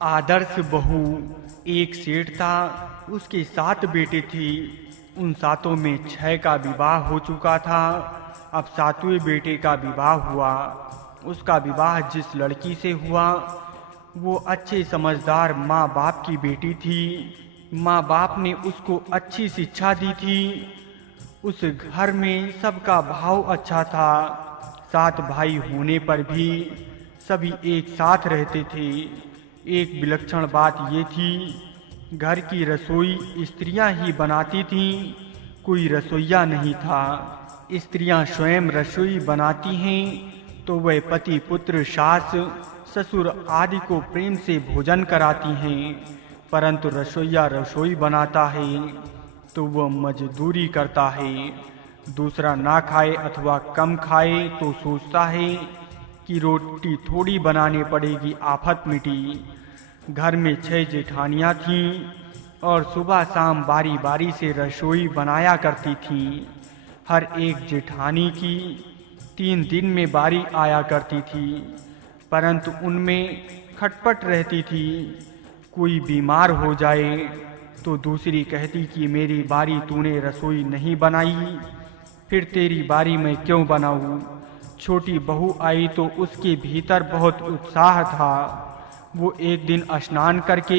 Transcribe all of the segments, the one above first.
आदर्श बहू। एक सेठ था, उसके 7 बेटे थे। उन 7 में 6 का विवाह हो चुका था। अब 7वें बेटे का विवाह हुआ। उसका विवाह जिस लड़की से हुआ वो अच्छे समझदार माँ बाप की बेटी थी। माँ बाप ने उसको अच्छी शिक्षा दी थी। उस घर में सबका भाव अच्छा था। 7 भाई होने पर भी सभी एक साथ रहते थे। एक विलक्षण बात ये थी, घर की रसोई स्त्रियां ही बनाती थीं, कोई रसोइया नहीं था। स्त्रियां स्वयं रसोई बनाती हैं तो वह पति पुत्र सास ससुर आदि को प्रेम से भोजन कराती हैं, परंतु रसोइया रसोई बनाता है तो वह मजदूरी करता है। दूसरा ना खाए अथवा कम खाए तो सोचता है कि रोटी थोड़ी बनानी पड़ेगी, आफत मिटी। घर में 6 जेठानियां थीं और सुबह शाम बारी बारी से रसोई बनाया करती थीं। हर एक जेठानी की 3 दिन में बारी आया करती थी, परंतु उनमें खटपट रहती थी। कोई बीमार हो जाए तो दूसरी कहती कि मेरी बारी तूने रसोई नहीं बनाई, फिर तेरी बारी मैं क्यों बनाऊं। छोटी बहू आई तो उसके भीतर बहुत उत्साह था। वो एक दिन स्नान करके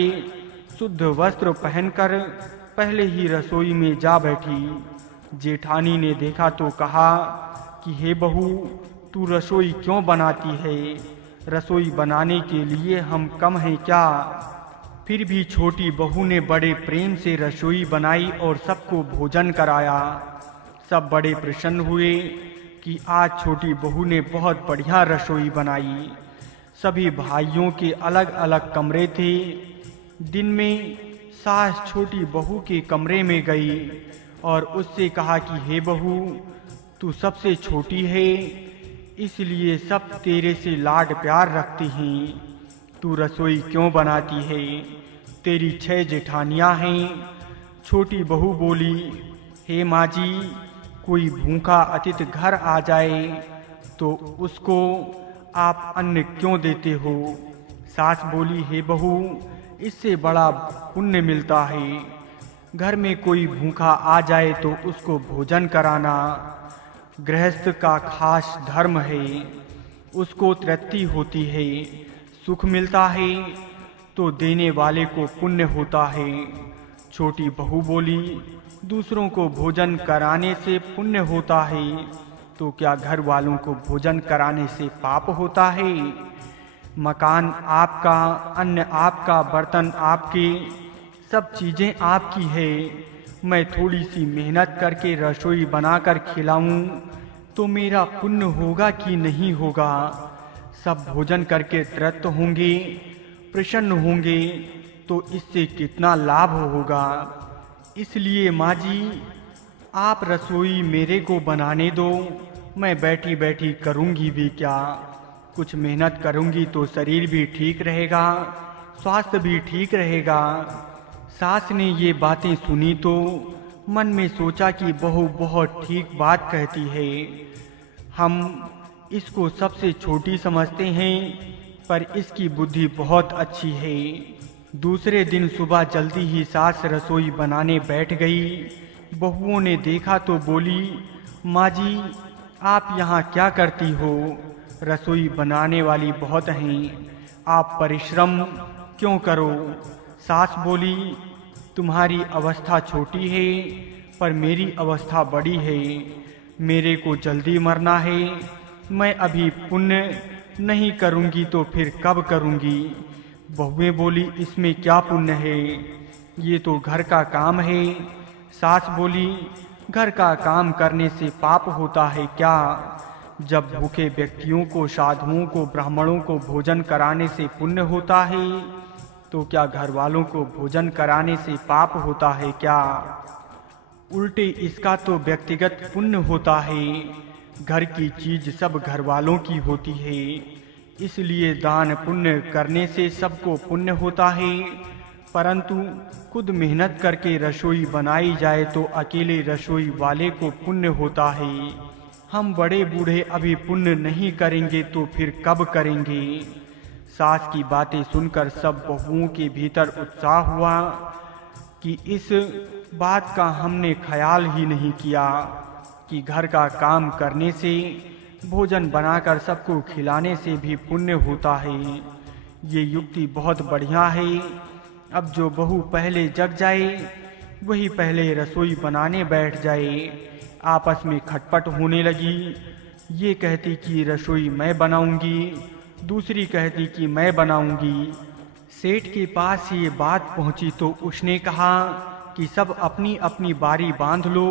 शुद्ध वस्त्र पहनकर पहले ही रसोई में जा बैठी। जेठानी ने देखा तो कहा कि हे बहू, तू रसोई क्यों बनाती है? रसोई बनाने के लिए हम कम हैं क्या? फिर भी छोटी बहू ने बड़े प्रेम से रसोई बनाई और सबको भोजन कराया। सब बड़े प्रसन्न हुए कि आज छोटी बहू ने बहुत बढ़िया रसोई बनाई। सभी भाइयों के अलग अलग कमरे थे। दिन में सास छोटी बहू के कमरे में गई और उससे कहा कि हे बहू, तू सबसे छोटी है, इसलिए सब तेरे से लाड प्यार रखती हैं। तू रसोई क्यों बनाती है? तेरी 6 जेठानियां हैं। छोटी बहू बोली, हे माँ जी, कोई भूखा अतिथि घर आ जाए तो उसको आप अन्न क्यों देते हो? सास बोली, हे बहू, इससे बड़ा पुण्य मिलता है। घर में कोई भूखा आ जाए तो उसको भोजन कराना गृहस्थ का खास धर्म है। उसको तृप्ति होती है, सुख मिलता है तो देने वाले को पुण्य होता है। छोटी बहू बोली, दूसरों को भोजन कराने से पुण्य होता है तो क्या घर वालों को भोजन कराने से पाप होता है? मकान आपका, अन्न आपका, बर्तन आपके, सब चीजें आपकी है। मैं थोड़ी सी मेहनत करके रसोई बनाकर खिलाऊं तो मेरा पुण्य होगा कि नहीं होगा? सब भोजन करके तृप्त होंगे, प्रसन्न होंगे तो इससे कितना लाभ होगा। इसलिए माँ जी, आप रसोई मेरे को बनाने दो, मैं बैठी बैठी करूँगी भी क्या। कुछ मेहनत करूँगी तो शरीर भी ठीक रहेगा, स्वास्थ्य भी ठीक रहेगा। सास ने ये बातें सुनी तो मन में सोचा कि बहू बहुत ठीक बात कहती है। हम इसको सबसे छोटी समझते हैं, पर इसकी बुद्धि बहुत अच्छी है। दूसरे दिन सुबह जल्दी ही सास रसोई बनाने बैठ गई। बहुओं ने देखा तो बोली, माँ जी, आप यहाँ क्या करती हो? रसोई बनाने वाली बहुत हैं, आप परिश्रम क्यों करो? सास बोली, तुम्हारी अवस्था छोटी है पर मेरी अवस्था बड़ी है। मेरे को जल्दी मरना है, मैं अभी पुण्य नहीं करूँगी तो फिर कब करूँगी? बहुएं बोली, इसमें क्या पुण्य है, ये तो घर का काम है। सास बोली, घर का काम करने से पाप होता है क्या? जब भूखे व्यक्तियों को, साधुओं को, ब्राह्मणों को भोजन कराने से पुण्य होता है तो क्या घर वालों को भोजन कराने से पाप होता है क्या? उल्टे इसका तो व्यक्तिगत पुण्य होता है। घर की चीज सब घर वालों की होती है, इसलिए दान पुण्य करने से सबको पुण्य होता है। परंतु खुद मेहनत करके रसोई बनाई जाए तो अकेले रसोई वाले को पुण्य होता है। हम बड़े बूढ़े अभी पुण्य नहीं करेंगे तो फिर कब करेंगे? सास की बातें सुनकर सब बहुओं के भीतर उत्साह हुआ कि इस बात का हमने ख्याल ही नहीं किया कि घर का काम करने से, भोजन बनाकर सबको खिलाने से भी पुण्य होता है। ये युक्ति बहुत बढ़िया है। अब जो बहू पहले जग जाए वही पहले रसोई बनाने बैठ जाए। आपस में खटपट होने लगी। ये कहती कि रसोई मैं बनाऊंगी, दूसरी कहती कि मैं बनाऊंगी। सेठ के पास ये बात पहुंची तो उसने कहा कि सब अपनी अपनी बारी बांध लो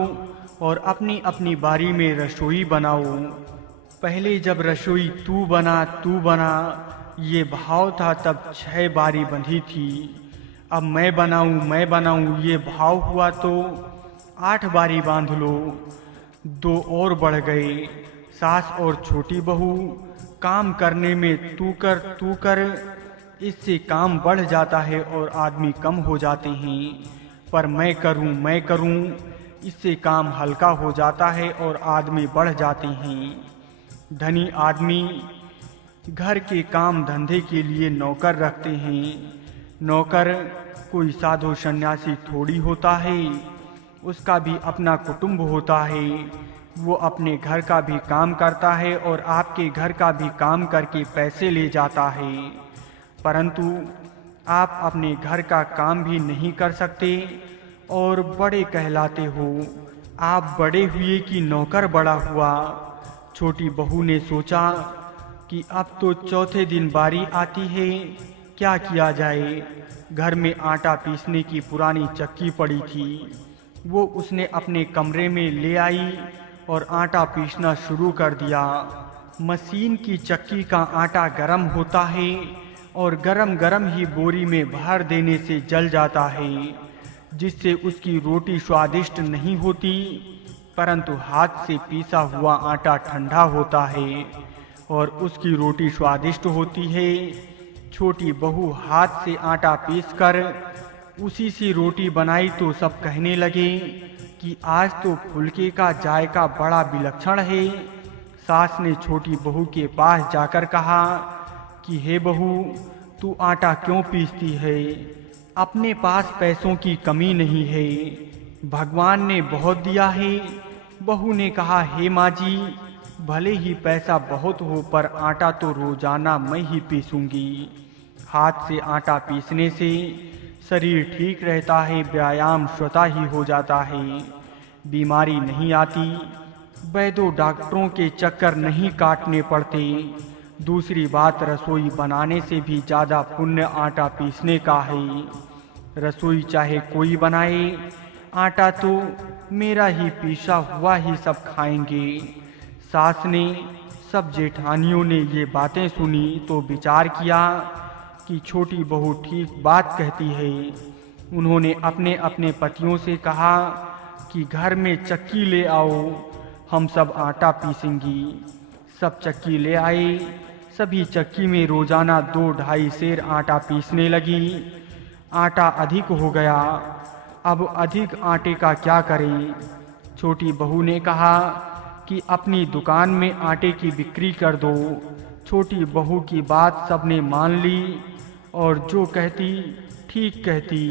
और अपनी अपनी बारी में रसोई बनाओ। पहले जब रसोई तू बना ये भाव था तब 6 बारी बंधी थी। अब मैं बनाऊं ये भाव हुआ तो 8 बारी बांध लो। 2 और बढ़ गए। सास और छोटी बहू काम करने में तू कर, इससे काम बढ़ जाता है और आदमी कम हो जाते हैं। पर मैं करूं, इससे काम हल्का हो जाता है और आदमी बढ़ जाते हैं। धनी आदमी घर के काम धंधे के लिए नौकर रखते हैं। नौकर कोई साधु सन्यासी थोड़ी होता है, उसका भी अपना कुटुंब होता है। वो अपने घर का भी काम करता है और आपके घर का भी काम करके पैसे ले जाता है। परंतु आप अपने घर का काम भी नहीं कर सकते और बड़े कहलाते हो। आप बड़े हुए कि नौकर बड़ा हुआ। छोटी बहू ने सोचा कि अब तो चौथे दिन बारी आती है, क्या किया जाए। घर में आटा पीसने की पुरानी चक्की पड़ी थी। वो उसने अपने कमरे में ले आई और आटा पीसना शुरू कर दिया। मशीन की चक्की का आटा गरम होता है और गरम गरम ही बोरी में भर देने से जल जाता है, जिससे उसकी रोटी स्वादिष्ट नहीं होती। परंतु हाथ से पीसा हुआ आटा ठंडा होता है और उसकी रोटी स्वादिष्ट होती है। छोटी बहू हाथ से आटा पीसकर उसी से रोटी बनाई तो सब कहने लगे कि आज तो फुलके का जायका बड़ा विलक्षण है। सास ने छोटी बहू के पास जाकर कहा कि हे बहू, तू आटा क्यों पीसती है? अपने पास पैसों की कमी नहीं है, भगवान ने बहुत दिया है। बहू ने कहा, हे माँ जी, भले ही पैसा बहुत हो पर आटा तो रोजाना मैं ही पीसूंगी। हाथ से आटा पीसने से शरीर ठीक रहता है, व्यायाम स्वतः ही हो जाता है, बीमारी नहीं आती, वैद्यों डॉक्टरों के चक्कर नहीं काटने पड़ते। दूसरी बात, रसोई बनाने से भी ज़्यादा पुण्य आटा पीसने का है। रसोई चाहे कोई बनाए, आटा तो मेरा ही पीसा हुआ ही सब खाएंगे। सास ने, सब जेठानियों ने ये बातें सुनी तो विचार किया कि छोटी बहू ठीक बात कहती है। उन्होंने अपने अपने पतियों से कहा कि घर में चक्की ले आओ, हम सब आटा पीसेंगी। सब चक्की ले आए। सभी चक्की में रोजाना 2-2.5 सेर आटा पीसने लगी। आटा अधिक हो गया। अब अधिक आटे का क्या करें? छोटी बहू ने कहा कि अपनी दुकान में आटे की बिक्री कर दो। छोटी बहू की बात सबने मान ली और जो कहती ठीक कहती।